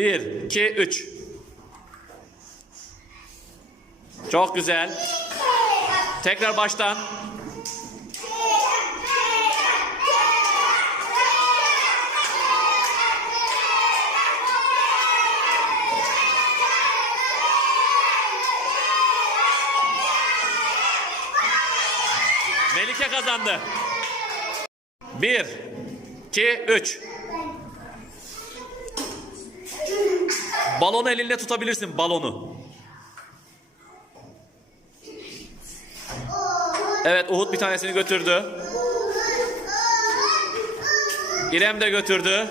1, 2, 3. Çok güzel. Tekrar baştan. Melike kazandı. 1, 2, 3. Balonu elinle tutabilirsin balonu. Evet Uhud bir tanesini götürdü. İrem de götürdü.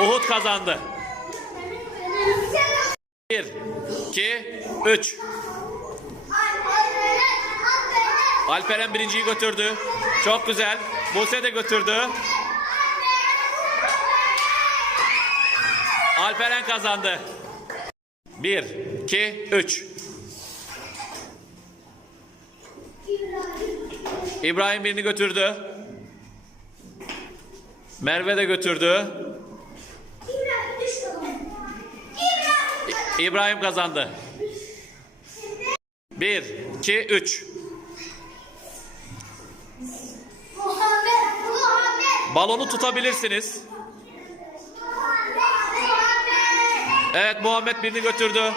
Uhud kazandı. 1, 2, 3. Alperen birinciyi götürdü. Çok güzel. Buse de götürdü. Alperen kazandı. 1, 2, 3. İbrahim birini götürdü. Merve de götürdü. İbrahim kazandı. 1, 2, 3. Balonu tutabilirsiniz. Evet Muhammed birini götürdü.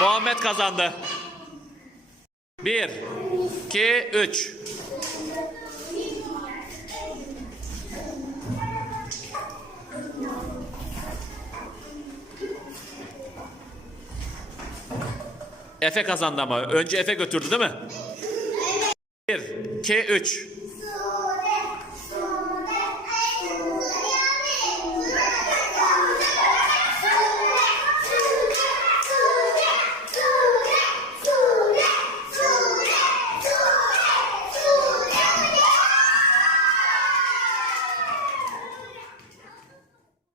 Muhammed kazandı. 1, 2, 3. Efe kazandı ama. Önce Efe götürdü değil mi? 1, 2, 3.